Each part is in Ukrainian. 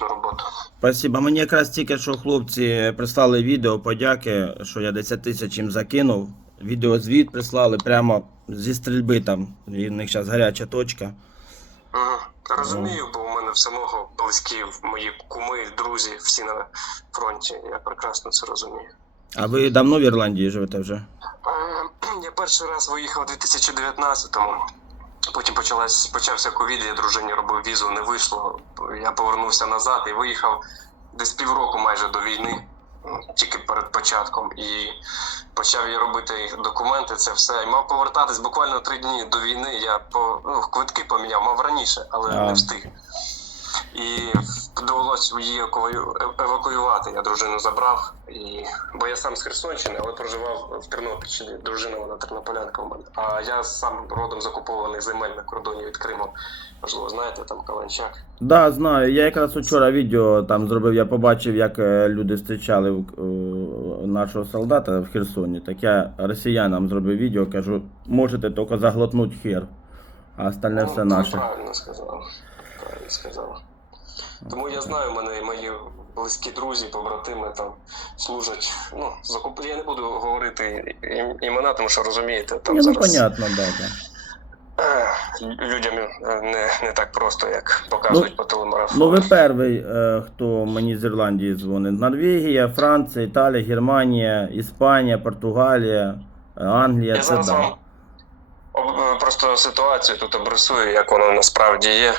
роботу. Спасибо. Мені якраз тільки що хлопці прислали відео подяки, що я 10 тисяч їм закинув. Відеозвіт прислали прямо зі стрільби там. І в них зараз гаряча точка. Угу. Розумію, бо у мене в самого близькі мої куми, друзі, всі на фронті. Я прекрасно це розумію. А ви давно в Ірландії живете вже? Е, Я перший раз виїхав у 2019-му. Потім почалась, почався ковід, я дружині робив візу, не вийшло. Я повернувся назад і виїхав десь півроку майже до війни, ну, тільки перед початком. І почав я робити документи, це все. І мав повертатись буквально три дні до війни. Я по ну, квитки поміняв, мав раніше, але А. не встиг. І довелося її евакуювати. Я дружину забрав. І... Бо я сам з Херсонщини, але проживав в Тернопільщині. Дружина вона тернополянка в мене. А я сам родом з окупованих земель на кордоні від Криму. Можливо, знаєте, там Каланчак. Да, знаю. Я якраз вчора відео там зробив, я побачив, як е, люди зустрічали е, нашого солдата в Херсоні. Так я росіянам зробив відео, кажу, можете тільки заглотнути хер, а остальне все Ну, наше. Правильно сказав. Правильно сказав. Тому я знаю, мене мої близькі друзі, побратими там служать. Ну, закуп... я не буду говорити ім- імена, тому що розумієте, там Ні, ну зараз понятно, да, да. Людям е, не, не так просто, як показують по телемарафону. Ну ви перший, е, хто мені з Ірландії дзвонить. Норвегія, Франція, Італія, Германія, Іспанія, Португалія, е, Англія. Я Це зараз да. вам е, просто ситуацію тут обрисую, як воно насправді є, е,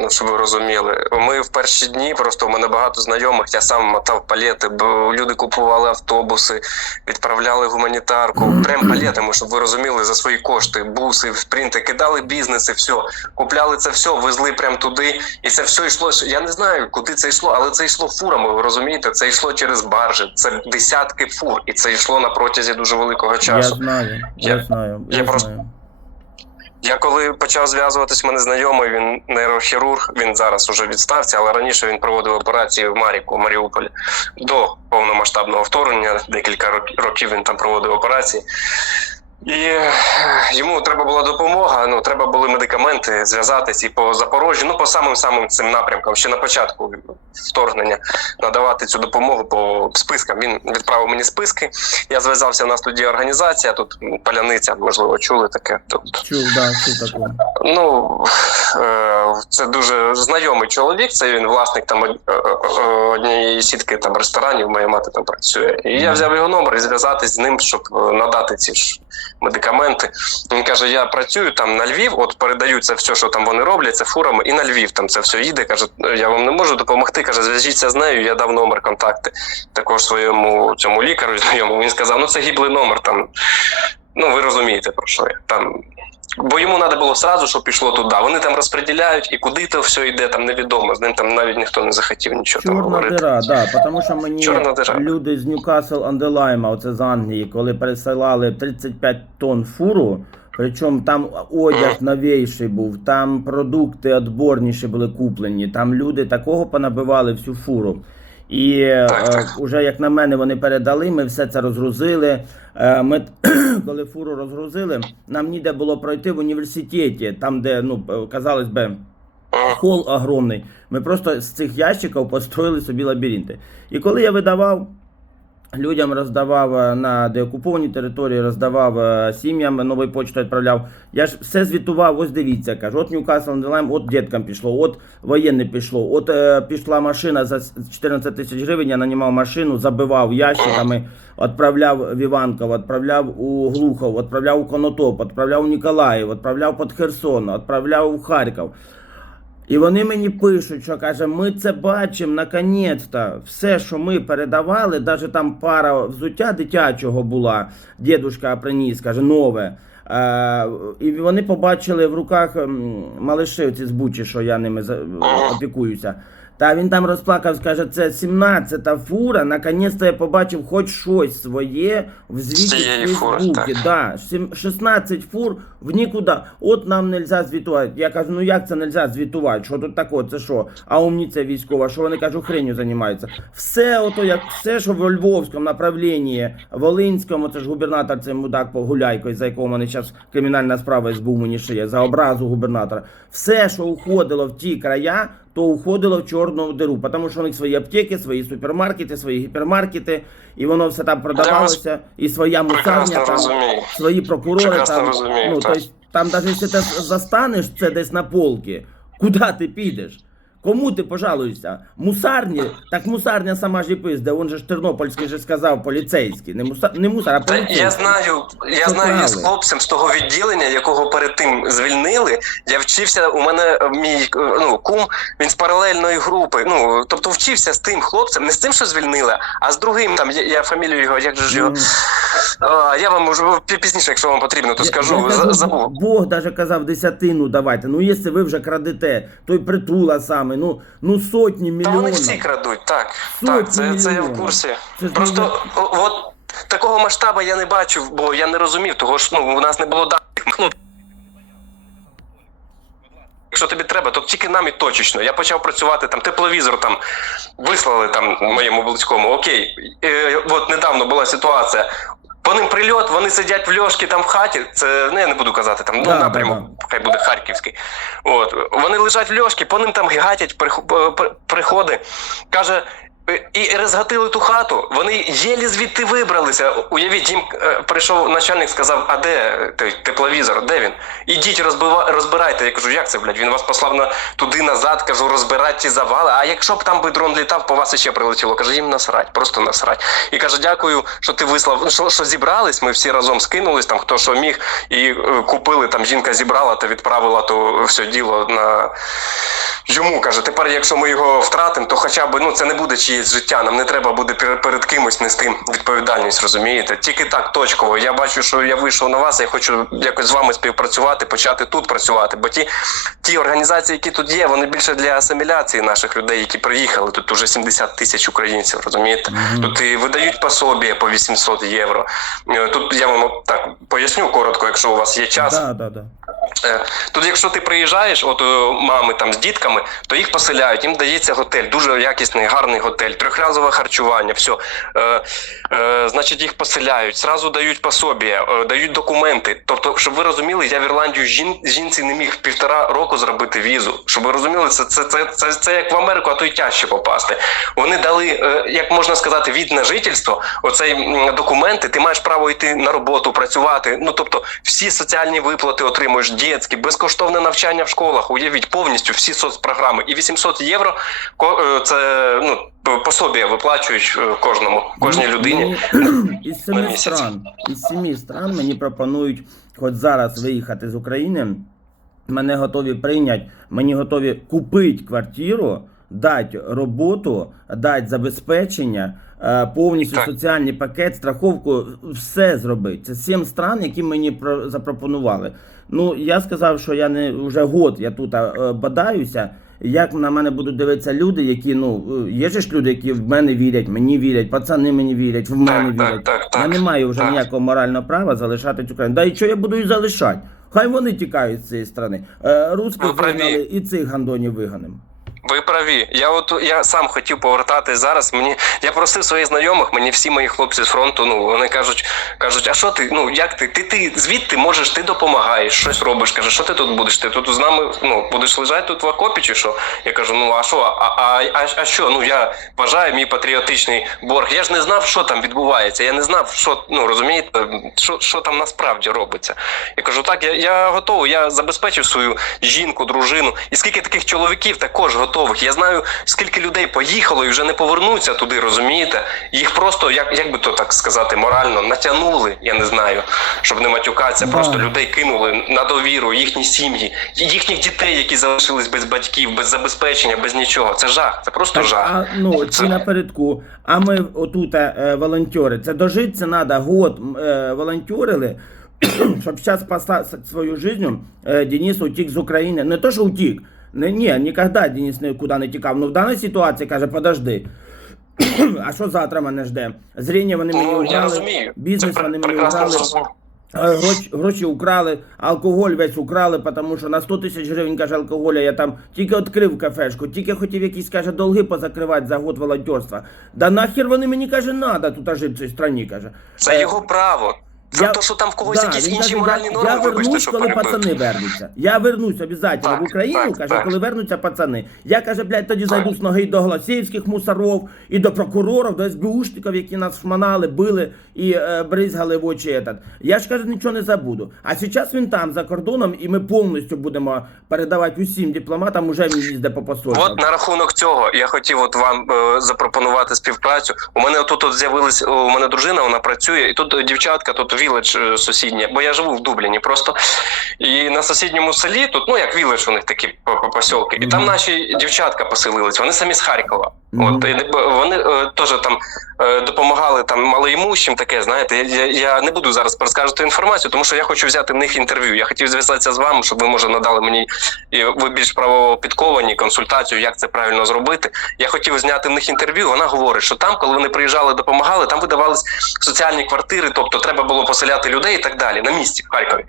ну, щоб ви розуміли. Ми в перші дні, просто у мене багато знайомих, я сам мотав палети, бо люди купували автобуси, відправляли гуманітарку, прям палетами, щоб ви розуміли, за свої кошти, буси, спринти, кидали бізнеси, все, купляли це все, везли прямо туди, і це все йшло. Я не знаю, куди це йшло, але це йшло фурами, ви розумієте? Це йшло через баржі, це десятки фур, і це йшло на протязі дуже великого Я часу. знаю, я, Я- знаю. я Я, просто- знаю. Я коли почав зв'язуватись, мене знайомий, він нейрохірург, він зараз уже відставці, але раніше він проводив операції в Маріку, Маріуполі. До повномасштабного вторгнення, декілька рок- років він там проводив операції. І е, йому треба була допомога, ну треба були медикаменти зв'язатись і по Запорожжю, ну по самим самим цим напрямкам, ще на початку вторгнення надавати цю допомогу по спискам. Він відправив мені списки. Я зв'язався. У нас тоді організація, тут паляниця, можливо, чули таке. Тут Чув, да, чув таке. Ну е, це дуже знайомий чоловік. Це він власник там е, однієї сітки там ресторанів. Моя мати там працює. І я взяв його номер і зв'язатись з ним, щоб надати ці ж медикаменти. Він каже: Я працюю там на Львів, от передаю це все, що там вони роблять, це фурами, і на Львів там це все їде. Каже, я вам не можу допомогти. Каже, зв'яжіться з нею. Я дав номер контакти також своєму цьому лікарю. Знайомому. Він сказав: ну це гіблий номер там. Ну, ви розумієте про що я там. Бо йому треба було сразу, щоб пішло туди. Вони там розподіляють, і куди то все йде, там невідомо. З ним там навіть ніхто не захотів нічого там Чорна говорити. дира, да, тому що мені Чорна дира. люди з Ньюкасл Андерлайма, оце з Англії, коли пересилали 35 тонн фуру, причому там одяг новейший був, там продукти відборніші були куплені, там люди такого понабивали всю фуру. І Так, е, уже, як на мене, вони передали, ми все це розгрузили. Е, ми, коли фуру розгрузили, нам ніде було пройти в університеті, там, де, ну, е, казалось би, хол огромний. Ми просто з цих ящиків построїли собі лабіринти. І коли я видавав, людям роздавав е, на деокупованій території, роздавав е, сім'ям, новою почтою відправляв. Я ж все звітував, ось дивіться, кажу, от Ньюкасл Андерлайм, от діткам пішло, от воєнне пішло, от е, пішла машина за 14 тисяч гривень, я нанімав машину, забивав ящиками, відправляв в Іванков, відправляв у Глухов, відправляв у Конотоп, відправляв у Ніколаїв, відправляв під Херсон, відправляв у Харків. І вони мені пишуть, що каже, ми це бачимо наконець-то. Все, що ми передавали, навіть там пара взуття дитячого була, дідушка приніс, каже, нове. Е, і вони побачили в руках малишивці з Бучі, що я ними опікуюся. Та він там розплакав, каже, це 17-та фура, наконець-то я побачив хоч щось своє в звіті Фейсбуці. Да, сім- 16 фур в нікуди. От нам нельзя звітувати. Я кажу, ну як це нельзя звітувати? Що тут таке? Це що? А умніця військова, що вони кажу, хреню займаються. Все, ото як все, що в Львовському направлінні, Волинському, це ж губернатор цей мудак по Гуляйко, за якого мене зараз кримінальна справа СБУ мені шиє, за образу губернатора. Все, що уходило в ті края, то уходило в чорну диру, тому що у них свої аптеки, свої супермаркети, свої гіпермаркети, і воно все там продавалося, і своя мусарня, там, свої прокурори. Прекрасно Там, розумію, ну, так. тобто, там навіть якщо ти застанеш це десь на полки, куди ти підеш? Кому ти пожалуєшся? Мусарні? Так мусарня сама ж і пизде. Он же ж Тернопільський же сказав поліцейський. Не мусар, не мусар, а поліцейський. я знаю, я знаю Поправили. хлопцем з того відділення, якого перед тим звільнили. Я вчився. У мене е, мій е, ну кум він з паралельної групи. Ну тобто вчився з тим хлопцем, не з тим, що звільнили, а з другим. Там я, я фамілію його, як же ж його. Ну. А, я вам можу пізніше, якщо вам потрібно, то Я- скажу. я кажу, Забув. Бог даже казав десятину давайте. Ну, якщо ви вже крадете, той притула саме, ну, ну сотні мільйонів. вони всі крадуть, так. Сотні так, це, це я в курсі. Це Просто дуже- от такого масштабу я не бачив, бо я не розумів, того ж ну, у нас не було даних. Ну, Якщо тобі треба, то тільки нам і точечно. Я почав працювати там, тепловізор там вислали там моєму близькому. Окей, е, от недавно була ситуація. По ним прильот, вони сидять в льошки там в хаті. Це ну, я не буду казати там, ну Да, напрямок, да, хай буде Харківський. От вони лежать в льошки, по ним там гатять, прих- приходи. Каже. «Е, І розгатили ту хату. Вони єлі звідти вибралися. Уявіть, їм е, прийшов начальник, сказав: а де той тепловізор? Де він? Ідіть, розбива, розбирайте. Я кажу, як це, блядь? Він вас послав на туди назад. Кажу, розбирайте ті завали. А якщо б там би дрон літав, по вас іще прилетіло. Каже, їм насрать, просто насрать. І каже, дякую, що ти вислав. Що, що зібрались? Ми всі разом скинулись, там хто що міг, і е, купили. Там жінка зібрала та відправила то все діло на. Йому каже, тепер, якщо ми його втратимо, то хоча б ну це не буде чиєсь життя. Нам не треба буде перед, кимось нести відповідальність, розумієте? Тільки так точково. Я бачу, що я вийшов на вас. Я хочу якось з вами співпрацювати, почати тут працювати. Бо ті, ті організації, які тут є, вони більше для асиміляції наших людей, які приїхали. Тут уже 70 тисяч українців, розумієте? Мгм. Тут і видають пособі по 800 євро. Е, Тут я вам так поясню коротко, якщо у вас є час. Да, да, да. Е, Тут, якщо ти приїжджаєш, от е, мами там з дітками, то їх поселяють, їм дається готель, дуже якісний, гарний готель, трьохразове харчування, все. Е, е, значить, їх поселяють, зразу дають пособія, е, дають документи. Тобто, щоб ви розуміли, я в Ірландію жін, жінці не міг півтора року зробити візу. Щоб ви розуміли, це, це, це, це, це як в Америку, а то й тяжче попасти. Вони дали, як можна сказати, від на жительство, оцей документи, ти маєш право йти на роботу, працювати. Ну тобто, всі соціальні виплати отримуєш, дітські, безкоштовне навчання в школах. Уявіть повністю всі соцпрограми. І 800 євро е, це ну пособія виплачують е, кожному, кожній Ну, людині. із на семи стран, із семи стран мені пропонують хоч зараз виїхати з України. Мене готові прийняти, мені готові купити квартиру, дати роботу, дати забезпечення, е, повністю Так. соціальний пакет, страховку, все зробити. Це сім стран, які мені запропонували. Ну, я сказав, що я не вже год я тут е, бадаюся. Як на мене будуть дивитися люди, які ну е, є же ж люди, які в мене вірять, мені вірять, пацани мені вірять, в мене Так, вірять. так, так, я так. не маю вже Так. ніякого морального права залишати цю країну. Да і що я буду і залишати? Хай вони тікають з цієї країни. Е, русських вигнали і цих гандонів виганемо. Ви праві. Я от я сам хотів повертати зараз. Мені я просив своїх знайомих, мені всі мої хлопці з фронту. Ну вони кажуть, кажуть, а що ти? Ну як ти? Ти ти звідти можеш, ти допомагаєш, щось робиш. Каже, що ти тут будеш? Ти тут з нами ну будеш лежати тут в окопі, чи що? Я кажу, ну а що? А, а, а, а що? Ну я вважаю мій патріотичний борг. Я ж не знав, що там відбувається. Я не знав, що ну розумієте, що, що там насправді робиться. Я кажу, так, я, я готовий. Я забезпечив свою жінку, дружину. І скільки таких чоловіків також готових. Я знаю, скільки людей поїхало і вже не повернуться туди, розумієте? Їх просто, як, як би то так сказати, морально натягнули, я не знаю, щоб не матюкатися. Да. Просто людей кинули на довіру, їхні сім'ї, їхніх дітей, які залишились без батьків, без забезпечення, без нічого. Це жах, це просто Так, жах. а, ну, Це- напередку. А ми отут е, волонтери. Це дожитися треба год е, волонтерили, щоб зараз спасати свою життя. Е, Денис утік з України. Не то, що утік. Не, ні, ніколи Денис нікуди не тікав. Ну в даній ситуації каже, подожди. а що завтра мене жде? Зріння вони мені Ну, я бізнес вони мені зрозуміло. Е, Гроші, гроші украли, алкоголь весь украли, тому що на 100 тисяч гривень, каже, алкоголя я там тільки відкрив кафешку, тільки хотів якісь, каже, долги позакривати за год волонтерства. Да нахер вони мені, каже, надо тут жити в цій страні, каже. Це Е, його право. За те, що там в когось якісь інші каже, моральні я, норми, я вибачте, вернусь, що коли перебив. пацани вернуться. Я вернусь обов'язково в Україну, так, каже, так. коли вернуться пацани. Я каже, блядь, тоді зайду з ноги і до голосіївських мусоров, і до прокурорів, до СБУшників, які нас шманали, били і е, бризгали в очі. Этот. Я ж каже, нічого не забуду. А зараз він там за кордоном, і ми повністю будемо передавати усім дипломатам, уже він їздить по посольствам. От на рахунок цього я хотів от вам е, запропонувати співпрацю. У мене тут от з'явилась у мене дружина, вона працює, і тут е, дівчатка, тут віледж е, сусіднє, бо я живу в Дубліні просто. І на сусідньому селі, тут ну як віледж у них такі по- по- посілки, і там наші дівчатка поселились. Вони самі з Харкова. От і вони е, теж там е, допомагали там малоімущим таке. Знаєте, я, я не буду зараз розказувати інформацію, тому що я хочу взяти в них інтерв'ю. Я хотів зв'язатися з вами, щоб ви може надали мені і ви більш правово підковані консультацію, як це правильно зробити. Я хотів зняти в них інтерв'ю. Вона говорить, що там, коли вони приїжджали, допомагали, там видавались соціальні квартири, тобто треба було поселяти людей і так далі на місці в Харкові.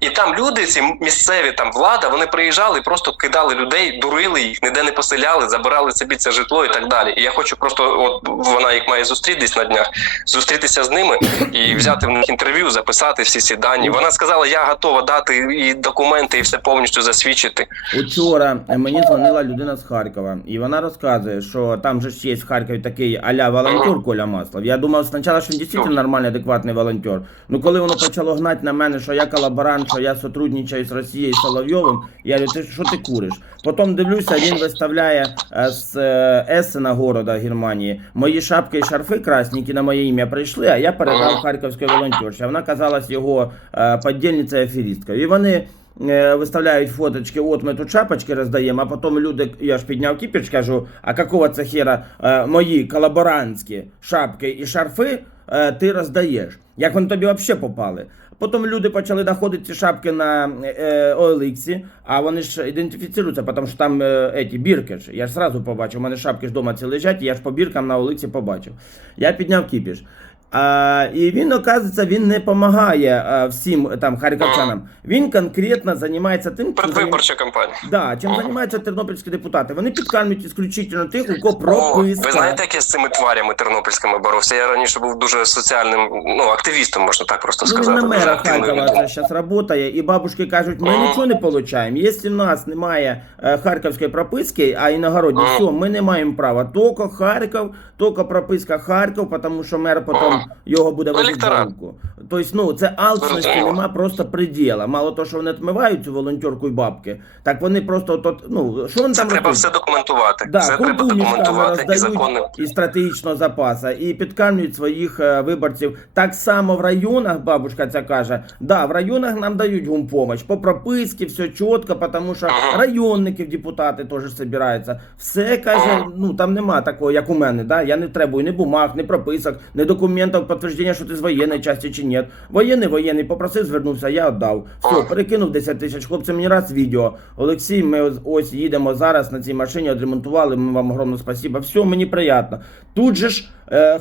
І там люди, ці місцеві там влада, вони приїжджали і просто кидали людей, дурили їх, ніде не поселяли, забирали собі це житло і так далі. І я хочу просто, от вона їх має зустрітись на днях, зустрітися з ними і взяти в них інтерв'ю, записати всі ці дані. Вона сказала, я готова дати і документи, і все повністю засвідчити. Учора мені дзвонила людина з Харкова, і вона розказує, що там же ж є в Харкові такий аля волонтер Коля Маслов. Я думав спочатку, що він дійсно нормальний, адекватний волонтер. Ну коли воно почало гнати на мене, що я колаборант, що я сотрудничаю з Росією з Соловйовим, я говорю, ти що ти куриш? Потім дивлюся, він виставляє е, з е, Есена города Германії мої шапки і шарфи красні, які на моє ім'я прийшли, а я передав харківській волонтерші. Вона казалась його е, подільницею аферісткою. І вони е, виставляють фоточки, от ми тут шапочки роздаємо, а потім люди, я ж підняв кіпіч, кажу, а какого це хера е, мої колаборантські шапки і шарфи ти роздаєш? Як вони тобі взагалі попали? Потім люди почали знаходити ці шапки на е, OLX, а вони ж ідентифіцируються, тому що там е, еті, бірки ж. Я ж зразу побачив, у мене шапки ж вдома ці лежать, і я ж по біркам на OLX побачив. Я підняв кіпіш. А, і він, оказується, він не допомагає всім там харківчанам. Він конкретно займається тим, Предвиборча кампанія. Да, чим займаються тернопільські депутати. Вони підкармлюють ісключительно тих, у кого прописка. ви знаєте, як я з цими тварями тернопільськими боровся? Я раніше був дуже соціальним ну, активістом, можна так просто Ну, він сказати. на мера Харкова це зараз працює, і бабушки кажуть, ми нічого не отримуємо. Якщо в нас немає е, харківської прописки, а іногородні, все, ми не маємо права. Тільки Харків, тільки прописка Харків, тому що мер потім. Його буде возити за руку. Тобто, ну, це алчності нема просто приділа. Мало того, що вони отмивають цю волонтерку і бабки, так вони просто, от, ну, що вони Це там треба роблять? все документувати. Да, це треба документувати і законно. і стратегічного запасу, і підкармлюють своїх е, виборців. Так само в районах, бабушка ця каже, да, в районах нам дають гумпомощь, по прописці, все чітко, тому що Ага. районники в депутати теж збираються. Все каже, Ага. ну там нема такого, як у мене. Да? Я не требую ні бумаг, ні прописок, ні документів, підтвердження, що ти з воєнної части чи ні. Воєнний, воєнний, попросив, звернувся, я віддав. Все, перекинув 10 тисяч. Хлопці, мені раз відео. Олексій, ми ось- їдемо зараз на цій машині, одремонтували. Ми вам огромне спасибо. Все, мені приємно. Тут же ж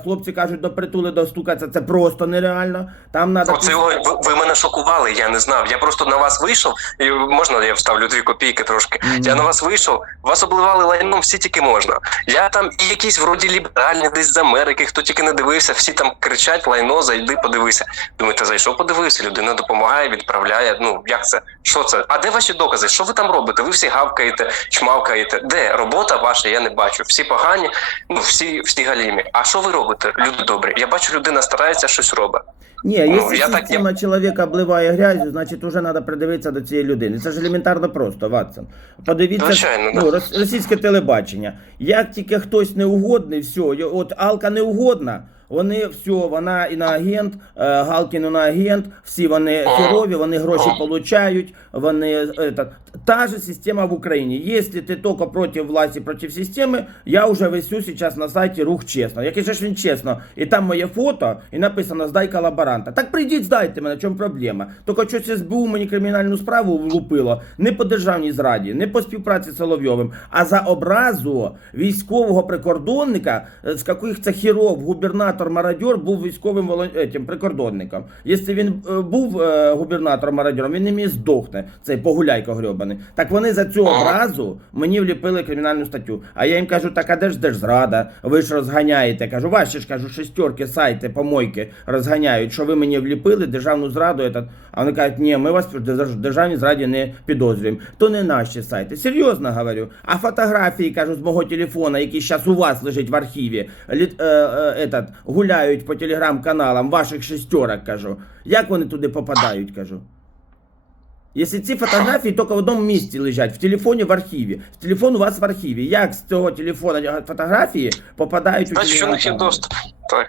хлопці кажуть, до притули достукатися, це просто нереально. Там. Оце його- ви, ви мене шокували, я не знав. Я просто на вас вийшов, і можна я вставлю дві копійки трошки. Мгм. Я на вас вийшов, вас обливали лайном всі тільки можна. Я там і якісь вроді ліберальні десь з Америки, хто тільки не дивився, всі там кричать лайно, зайди, подивися. Думаю, та зайшов, подивився, людина допомагає, відправляє. Ну як це? Що це? А де ваші докази? Що ви там робите? Ви всі гавкаєте, чмавкаєте. Де робота ваша? Я не бачу. Всі погані, ну всі, всі галімі. А що ви робите? Люди добрі. Я бачу, людина старається, щось робить. Ні, Ну, система так- чоловіка обливає грязю, значить вже треба придивитися до цієї людини. Це ж елементарно просто, Ватсон. Подивіться, Звичайно, ну, рос- російське телебачення. Як тільки хтось неугодний, все, от Алка неугодна, вони все, вона іноагент, е, Галкін іноагент, всі вони херові, вони гроші получають, вони, это, та же система в Україні. Якщо ти тільки проти власті, проти системи, я вже висю зараз на сайті Рух Чесно. Який же ж він чесно, і там моє фото, і написано «Здай колаборанта». Так прийдіть, здайте мене, в чому проблема? Тільки щось СБУ мені кримінальну справу влупило не по державній зраді, не по співпраці з Соловйовим, а за образу військового прикордонника, е, з яких це хіров, губернатор мародьор був військовим волон... прикордонником. Якщо він е, був е, губернатором мародьором, він не міг здохне, цей погуляйко грьобаний. Так вони за цю образу мені вліпили кримінальну статтю. А я їм кажу, так а де ж держзрада? Ви ж розганяєте. Кажу, ваші ж кажу, шестерки, сайти, помойки розганяють. що ви мені вліпили державну зраду. Этот. А вони кажуть, ні, ми вас в держ- державній зраді не підозрюємо. То не наші сайти. Серйозно говорю. А фотографії, кажу, з мого телефона, які зараз у вас лежать в архіві, лі, е, е, этот, гуляють по телеграм-каналам ваших шестерок, кажу. Як вони туди попадають, кажу. Якщо ці фотографії тільки в одному місці лежать, в телефоні в архіві. Телефон у вас в архіві. Як з цього телефона фотографії попадають Значить, у них є доступ. Так.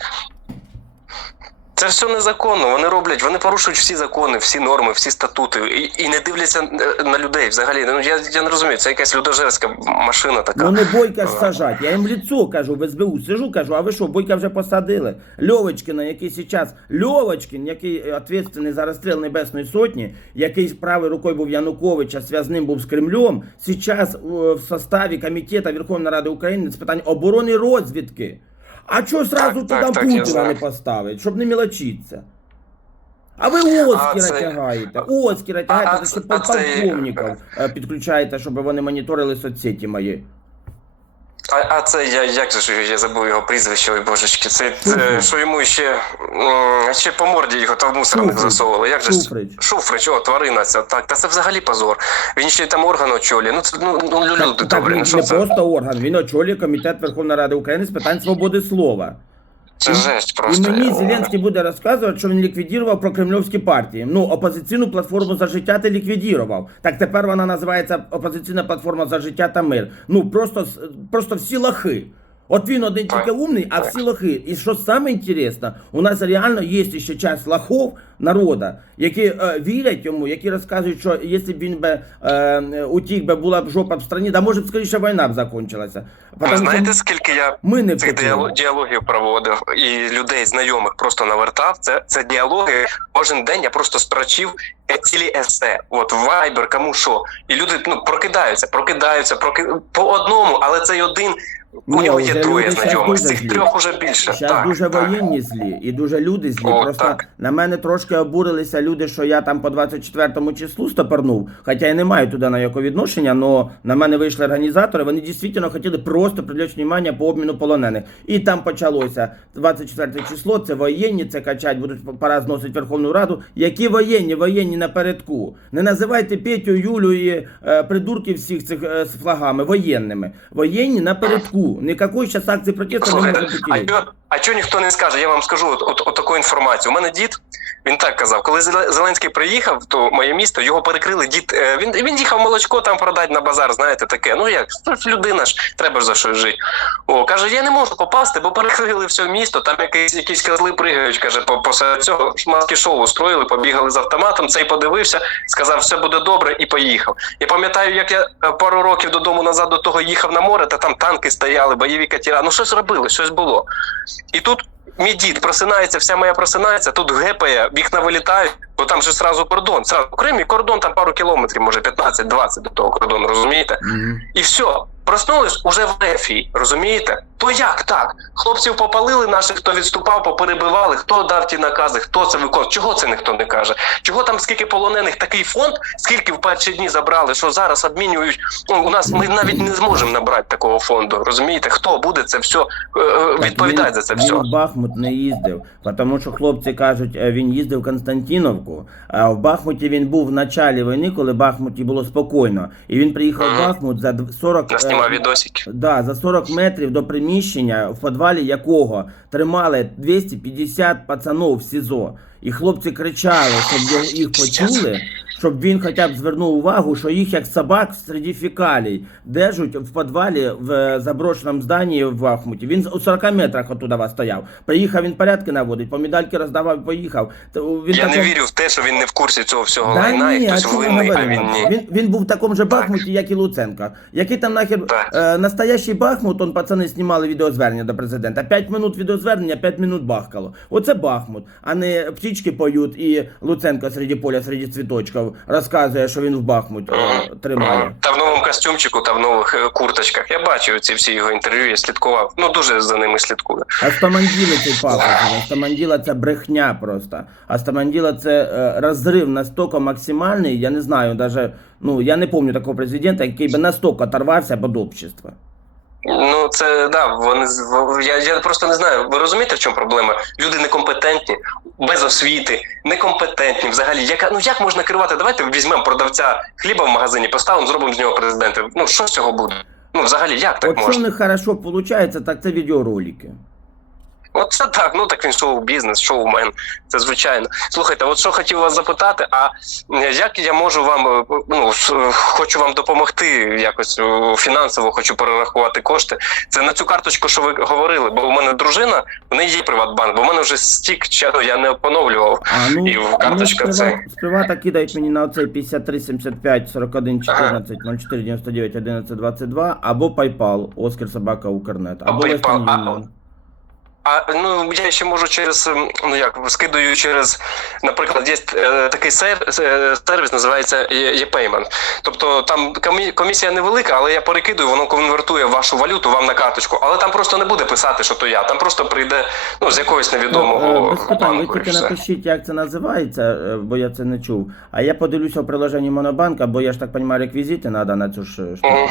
Це все незаконно. Вони роблять, вони порушують всі закони, всі норми, всі статути і, і не дивляться е, на людей взагалі. Ну я, я не розумію, це якась людожерська машина така. Ну не бойка ж сажать. Я їм в лицо кажу, в СБУ сижу, кажу, а ви що, бойка вже посадили? Льовочкіна, який зараз, Льовочкін, який відповідальний за розстріл Небесної Сотні, який правою рукою був Януковича, зв'язним був з Кремлем, зараз в составі Комітету Верховної Ради України з питань оборони розвідки. А чого сразу Так, туди так, Путіна так, не поставить, щоб не мілочитися? А ви Оскіра це- тягаєте, Оскіра тягаєте, це це- а це- полковників е, підключаєте, щоб вони моніторили соцсеті мої. А, а це я як же ж я забув його прізвище, ой божечки. Це, це що йому ще, ще по морді його та в мусорник засовували. Як же Шуфрич. Шуфрич, о, тварина ця. Так, та це взагалі позор. Він ще й там орган очолює. Ну це ну, ну люди Так, так він Ну що не це? просто орган, він очолює комітет Верховної Ради України з питань свободи слова. Це жесть І мені Зеленський буде розказувати, що він ліквідував прокремльовські партії. Ну, опозиційну платформу за життя ти ліквідував. Так тепер вона називається опозиційна платформа за життя та мир. Ну просто просто всі лохи. От він один тільки умний, а всі лохи. І що саме інтересно, у нас реально є ще часть лохов народа, які е, вірять йому, які розказують, що якщо б він би е, утік би була б жопа в страні, да може б скоріше війна б закінчилася. Ви знаєте, скільки я ми не цих втекли. діалогів проводив і людей знайомих просто навертав. Це, це діалоги. Кожен день я просто строчив е, цілі есе. От Viber, кому що. І люди ну прокидаються, прокидаються, проки... по одному, але цей один. У нього є троє знайомих. З цих трьох уже більше. Зараз дуже воєнні злі і дуже люди злі. О, Просто так. на мене трошки обурилися люди, що я там по 24-му числу стопорнув. Хоча я не маю туди ніякого відношення, але на мене вийшли організатори. Вони дійсно хотіли просто привлечь увагу по обміну полонених. І там почалося 24 число. Це воєнні, це качать, будуть пора зносити Верховну Раду. Які воєнні? Воєнні напередку. Не називайте Петю, Юлю і е, придурків всіх цих е, з флагами воєнними. Воєнні напередку. Ніякої сейчас акции протеста не Слухайте, може а бути. чо, а чо ніхто не скаже? Я вам скажу от, от, от таку інформацію. У мене дід, він так казав, коли Зеленський приїхав, то моє місто його перекрили. Дід е, він, він їхав молочко там продати на базар. Знаєте, таке. Ну як ну, людина ж треба ж за щось жити. О, каже, я не можу попасти, бо перекрили все місто. Там якісь якісь козли пригають. Каже, по посеред цього маски шоу устроїли, побігали з автоматом. Цей подивився, сказав, все буде добре, і поїхав. Я пам'ятаю, як я е, пару років додому назад до того їхав на море, та там танки стояли, бойові катера. Ну щось робили, щось було. І тут мій дід просинається, вся моя просинається, тут гепає, вікна вилітають, бо там же сразу кордон. Сразу Кримі кордон там пару кілометрів, може 15-20 до того кордону, розумієте? Мгм. І все. Проснулись уже в Ефії, розумієте? То як так? Хлопців попалили наших, хто відступав, поперебивали, хто дав ті накази, хто це виконав? Чого це ніхто не каже? Чого там скільки полонених такий фонд, скільки в перші дні забрали, що зараз обмінюють? Ну, у нас ми навіть не зможемо набрати такого фонду. Розумієте? Хто буде це все е, е, відповідати за це він все? в Бахмут не їздив, тому що хлопці кажуть, е, він їздив в Константиновку. А в Бахмуті він був в началі війни, коли в Бахмуті було спокійно. І він приїхав в Бахмут за дв- 40, е, Наснімав відосики. Да, за 40 метрів до приміщення, в підвалі якого тримали 250 пацанов в СІЗО. І хлопці кричали, щоб їх почули, щоб він хоча б звернув увагу, що їх як собак серед фекалій держать в підвалі в е, заброшеному зданні в Бахмуті. Він у 40 метрах оттуда вас стояв. Приїхав він порядки наводить, по медальки роздавав і поїхав. Він Я не вірю в те, що він не в курсі цього всього Да лайна, ні, і хтось винний, а він ні. Він, він був в такому же Бахмуті, як і Луценко. Який там нахер е, настоящий Бахмут, он пацани знімали відеозвернення до президента. 5 минут відеозвернення, 5 минут бахкало. Оце Бахмут, а не птічки поють і Луценко серед поля, серед цвіточків розказує, що він в Бахмуті е, тримає. Та в новому костюмчику, та в нових е, курточках. Я бачив ці всі його інтерв'ю, я слідкував. Ну дуже за ними слідкую. А цей пафос, Стаманділа це брехня просто. А Стаманділа це е, розрив настільки максимальний, я не знаю, даже, ну, я не пам'ятаю такого президента, який би настільки оторвався від общества. Ну, це да, вони я, я просто не знаю. Ви розумієте, в чому проблема? Люди некомпетентні, без освіти, некомпетентні. Взагалі, яка ну як можна керувати? Давайте візьмемо продавця хліба в магазині, поставимо, зробимо з нього президента. Ну що з цього буде? Ну, взагалі, як так От що в можна? хорошо виходить, так це відеоролики. От це так, ну так він шоу-бізнес, шоумен, це звичайно. Слухайте, от що хотів вас запитати, а як я можу вам, е, ну хочу вам допомогти якось е, фінансово, хочу перерахувати кошти. Це на цю карточку, що ви говорили, бо у мене дружина, в неї є Приватбанк, бо в мене вже стік часу я не поновлював. А ну, І в карточка ну, це- з привата кидають мені на оцей 53 75 41 14 04 99 11 22 або PayPal, Оскар Собака Укрнет, А або PayPal, а-. А ну я ще можу через ну як скидаю через, наприклад, є е, такий е, сервіс, називається ePayment. Тобто там комісія невелика, але я перекидую, воно конвертує вашу валюту вам на карточку. Але там просто не буде писати, що то я. Там просто прийде ну з якогось е, невідомого без питань, ви банку. і тільки напишіть, як це називається, е, бо я це не чув. А я подивлюся в приложенні Монобанка, бо я ж так розумію, реквізити треба на цю ж е, штуку.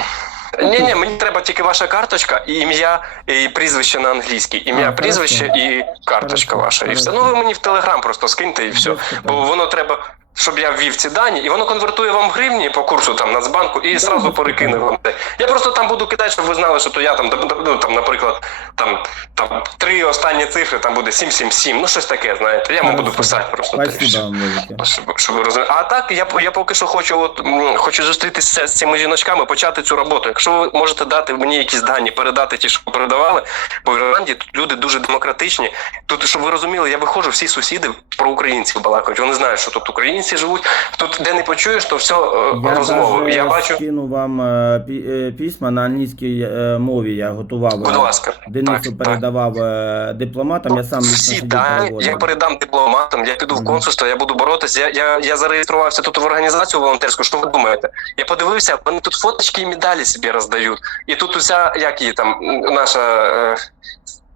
Ні, ні, мені треба тільки ваша карточка і ім'я і прізвище на англійській. Ім'я, А, прізвище і карточка ваша. І все. Ну ви мені в телеграм просто скиньте і все. Бо воно треба, щоб я ввів ці дані, і воно конвертує вам в гривні по курсу там Нацбанку і зразу перекине вам те. Я просто там буду кидати, щоб ви знали, що то я там, ну, там, наприклад, там, там три останні цифри, там буде 777, ну щось таке, знаєте. Я вам буду писати просто. Спасибо. Щоб, щоб ви розуміли. А так я, я поки що хочу, от хочу зустрітися з цими жіночками, почати цю роботу. Якщо ви можете дати мені якісь дані, передати ті, що передавали, бо в Ірландії тут люди дуже демократичні. Тут, щоб ви розуміли, я виходжу, всі сусіди про українців балакають. Вони знають, що тут українці живуть. Тут де не почуєш, то все Я розмови. даже Я бачу. скину вам е, е, письма на англійській е, мові. Я готував. Будь ласка, Денису так, так. передавав е, дипломатам. Я сам Всі дані я передам дипломатам, я піду в консульство, я буду боротися. Я, я, я зареєструвався тут в організацію волонтерську. Що ви думаєте? Я подивився, вони тут фоточки і медалі собі роздають. І тут уся, як її там, наша. Е,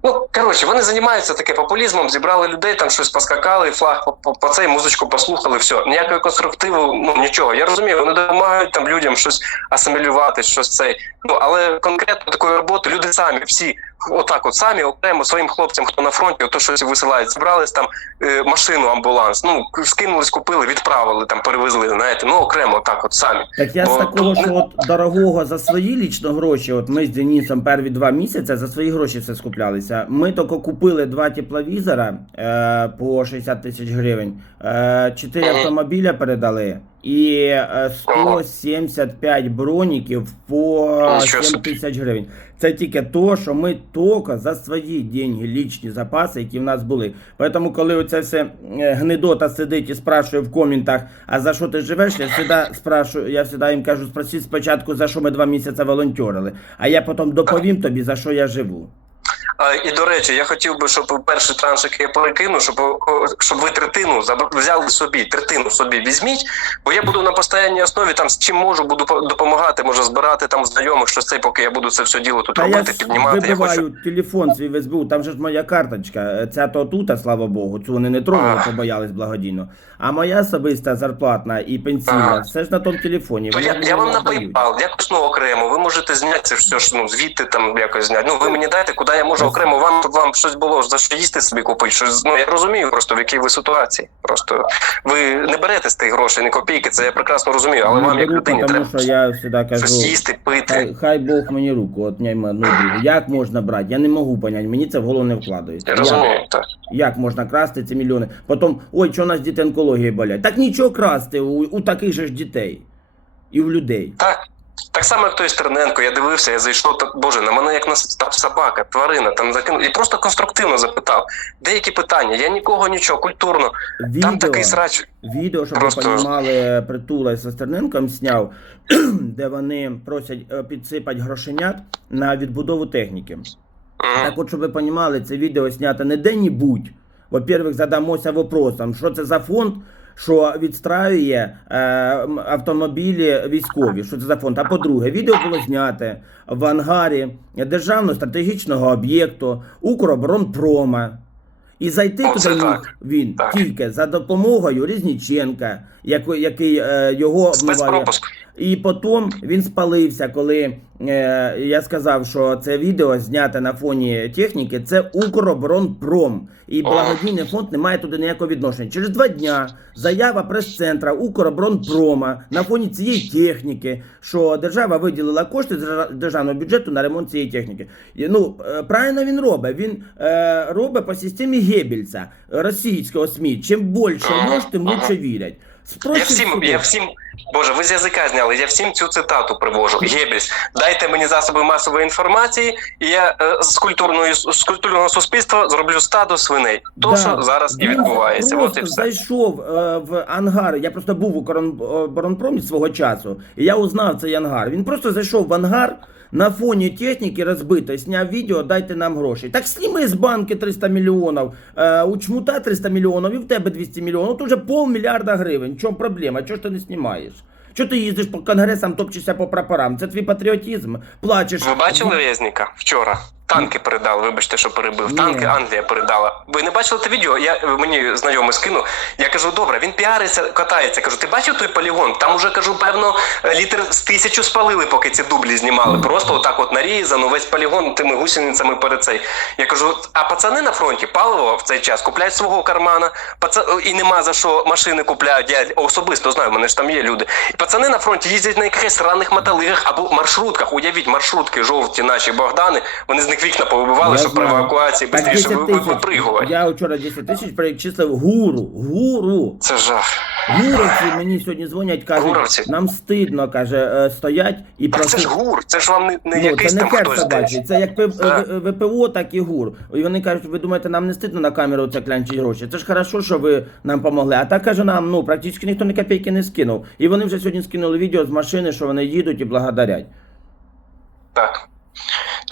Ну, коротше, вони займаються таке популізмом, зібрали людей, там щось поскакали, флаг по, по, по цей музичку послухали, все. Ніякого конструктиву, ну нічого. Я розумію, вони допомагають там людям щось асимілювати, щось цей. Ну але конкретно такої роботи люди самі, всі отак, от самі окремо своїм хлопцям, хто на фронті, ото щось висилають, зібрались там е, машину, амбуланс. Ну скинулись, купили, відправили, там перевезли. Знаєте, ну окремо, так, от самі. Так я з такого, що от дорогого за свої лічно гроші, от ми з Денисом перві два місяці за свої гроші все скуплялися. Ми тільки купили два тепловізора е, по 60 тисяч гривень, е, чотири Ага. автомобіля передали. І е, 175 броніків по 7 тисяч гривень. Це тільки то, що ми тільки за свої деньги, лічні запаси, які в нас були. Тому, коли оце все е, гнидота сидить і спрашує в коментах, а за що ти живеш, я завжди спрашую, я завжди їм кажу, спросіть спочатку, за що ми два місяці волонтерили, а я потім доповім тобі, за що я живу. А, і до речі, я хотів би, щоб перший транш, який я перекину, щоб, щоб ви третину взяли собі, третину собі візьміть, бо я буду на постійній основі там з чим можу, буду по- допомагати, може збирати там знайомих, що це, поки я буду це все діло тут Та робити, с- піднімати. Я хочу. телефон свій в СБУ, там же ж моя карточка, ця то тута, слава Богу, цю вони не трогали, Ах. побоялись благодійно. А моя особиста зарплатна і пенсійна, Ага. все ж на тому телефоні. То я, я вам на. PayPal, якось ну окремо. Ви можете зняти це все ж ну звідти там якось зняти. Ну ви мені дайте, куди я можу Спасибо. окремо вам вам щось було за що їсти собі купити. Щось ну я розумію просто в якій ви ситуації. Просто ви не берете з тих грошей, ні копійки. Це я прекрасно розумію, але Не вам як людині тому треба що я завжди кажу, щось їсти, пити. хай, хай Бог мені руку, от няйма одну другу. Як можна брати? Я не можу поняти, мені це в голову не вкладається. Я Як? розумію, так. Як можна красти ці мільйони? Потім, ой, що у нас діти онкології болять. Так нічого красти у, у таких же ж дітей. І в людей. Так. Так само, як той Стерненко, я дивився, я зайшов, так, боже, на мене як на собака, тварина, там закинув. І просто конструктивно запитав. Деякі питання, я нікого нічого, культурно. Відео, Там такий срач. відео, щоб Просто- ви розуміли, притула з Стерненком зняв, де вони просять е, підсипати грошенят на відбудову техніки. Мгм. Так от, щоб ви розуміли, це відео знято не де-небудь. Во-первых, задамося вопросом, що це за фонд, що відстраює е, автомобілі військові. Що це за фонд? А по-друге, відео було зняте в ангарі державного стратегічного об'єкту Укроборонпрома. І зайти туди міг він Так. тільки за допомогою Різніченка, який, який е, його обмиває. І потім він спалився, коли е, я сказав, що це відео знято на фоні техніки, це Укроборонпром. І благодійний фонд не має туди ніякого відношення. Через два дня заява прес-центра Укроборонпрома на фоні цієї техніки, що держава виділила кошти з державного бюджету на ремонт цієї техніки. Ну, е, правильно він робить. Він е, робить по системі Геббельса, російського СМІ. Чим більше Ага, тим лучше вірять. Я всім, я всім, Боже, ви з язика зняли. Я всім цю цитату привожу. Геббельс, дайте мені засоби масової інформації, і я е, з культурної з культурного суспільства зроблю стадо свиней. То, Да. що зараз і відбувається. От і все. зайшов е, в ангар. Я просто був у Коронборонпромі свого часу, і я узнав цей ангар. Він просто зайшов в ангар. На фоні техніки розбитої, зняв відео, дайте нам гроші. Так сніми з банки 300 мільйонів, е, у чмута 300 мільйонів і в тебе 200 мільйонів. Тут вже полмільярда гривень. В чому проблема? Чого ж ти не знімаєш? Чого ти їздиш по конгресам, топчешся по прапорам? Це твій патріотизм. Плачеш. Ви бачили в'язника вчора? Танки передали, вибачте, що перебив. Ні. Танки Англія передала. Ви не бачили те відео? Я мені знайомий скинув. Я кажу, добре, він піариться, катається. Кажу, ти бачив той полігон? Там уже кажу, певно, літр з тисячу спалили, поки ці дублі знімали. Просто отак от нарізано, весь полігон тими гусеницями перед цей. Я кажу, а пацани на фронті паливо в цей час купляють свого кармана, паца... і нема за що машини купляють. Я особисто знаю, мене ж там є люди. І пацани на фронті їздять на якихось сраних металигах або маршрутках. Уявіть, маршрутки жовті наші Богдани. Вони з них вікна повибивали, Я щоб при знаю. евакуації Так, швидше 10 тисяч. випригувати. Я вчора 10 тисяч перечислив гуру. Гуру. Це жах. Гуровці мені сьогодні дзвонять, кажуть, Гуровці? нам стидно, каже, е, стоять і Так це ж гур, це ж вам не, не Ну, якийсь це не там хтось собачий, це як П- Так. В- ВПО, так і ГУР. І вони кажуть, ви думаєте, нам не стидно на камеру це клянчить гроші. Це ж хорошо, що ви нам помогли. А так каже нам, ну практично ніхто ні копійки не скинув. І вони вже сьогодні скинули відео з машини, що вони їдуть і благодарять. Так.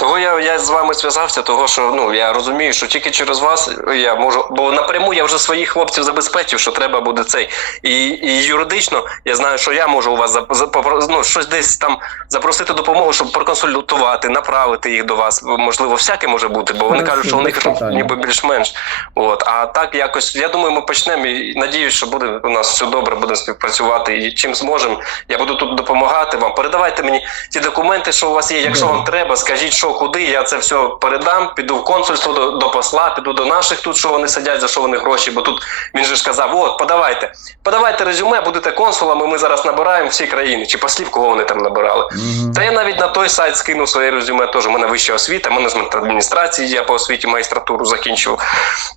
Того я, я з вами зв'язався, того що ну я розумію, що тільки через вас я можу, бо напряму я вже своїх хлопців забезпечив, що треба буде цей. І, і юридично я знаю, що я можу у вас за, за, ну, щось десь там запросити допомогу, щоб проконсультувати, направити їх до вас. Можливо, всяке може бути, бо вони кажуть, що у них ніби більш-менш. От а так якось я думаю, ми почнемо і надіюсь, що буде у нас все добре, будемо співпрацювати і чим зможемо. Я буду тут допомагати вам. Передавайте мені ті документи, що у вас є. Якщо вам треба, скажіть, що куди. Я це все передам. Піду в консульство до, до посла, піду до наших тут, що вони сидять, за що вони гроші. Бо тут він же ж казав: от, подавайте, подавайте резюме, будете консулами. Ми зараз набираємо всі країни, чи послів, кого вони там набирали. Угу. Та я навіть на той сайт скинув своє резюме. Теж у мене вища освіта, менеджмент адміністрації. Я по освіті магістратуру закінчив.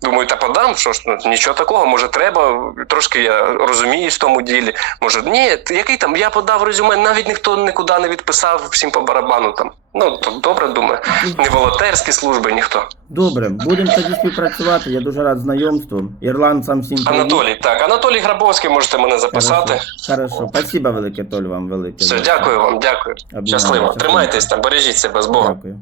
Думаю, та подам, що ж ну, нічого такого, може треба. Трошки я розуміюсь в тому ділі. Може, ні, який там? Я подав резюме, навіть ніхто нікуди не відписав всім по барабану там. Ну добре думаю. Не волонтерські служби, ніхто. Добре, будемо тоді співпрацювати. Я дуже рад знайомству. Ірландцям всім привіт. Анатолій, так, Анатолій Грабовський, можете мене записати. Хорошо. Хорошо. Спасибо велике, Толь, вам велике. Все, дякую вам, дякую. Щасливо. Щасливо. Тримайтесь там, бережіть себе з Богом. Дякую.